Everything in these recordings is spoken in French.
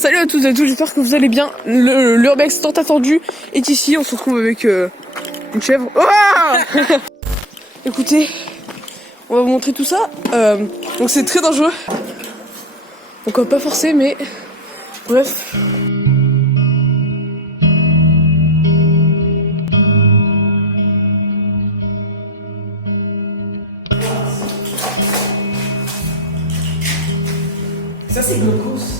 Salut à toutes et à tous, j'espère que vous allez bien. L'urbex tant attendu est ici, on se retrouve avec une chèvre. Oh Écoutez, on va vous montrer tout ça. Donc c'est très dangereux. Donc on va pas forcer, mais bref. Ça c'est Glaucos.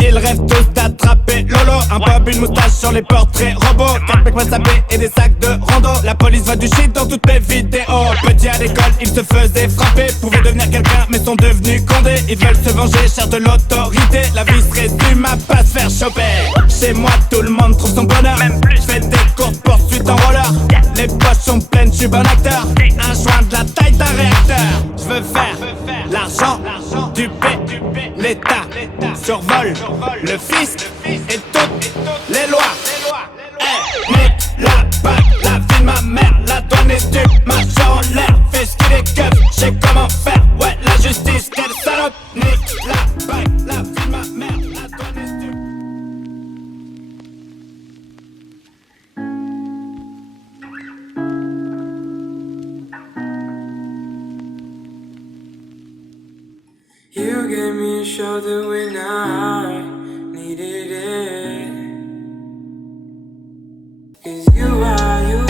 Ils rêvent tous d'attraper Lolo. Un bob, une moustache sur les portraits robots. 4 mecs WhatsApp et des sacs de rando. La police voit du shit dans toutes mes vidéos. Petit à l'école, ils se faisaient frapper. Pouvaient devenir quelqu'un mais sont devenus condés. Ils veulent se venger, cher de l'autorité. La vie se résume à pas se faire choper. Chez moi tout le monde trouve son bonheur. Même plus, j'fais des courtes poursuites en roller. Les poches sont pleines, j'suis bon acteur. Un joint de la taille d'un réacteur. J'veux faire l'argent, du P, l'État survole le fisc et toutes les lois. Hey, la bague, la vie de ma mère, la douane est du marchand en l'air. Fais ce qu'il est keuf, j'sais comment faire. Ouais, la justice, quelle salope. Nique la bague, la vie de ma mère, la douane est du. You gave me a shoulder when I needed it. 'Cause you are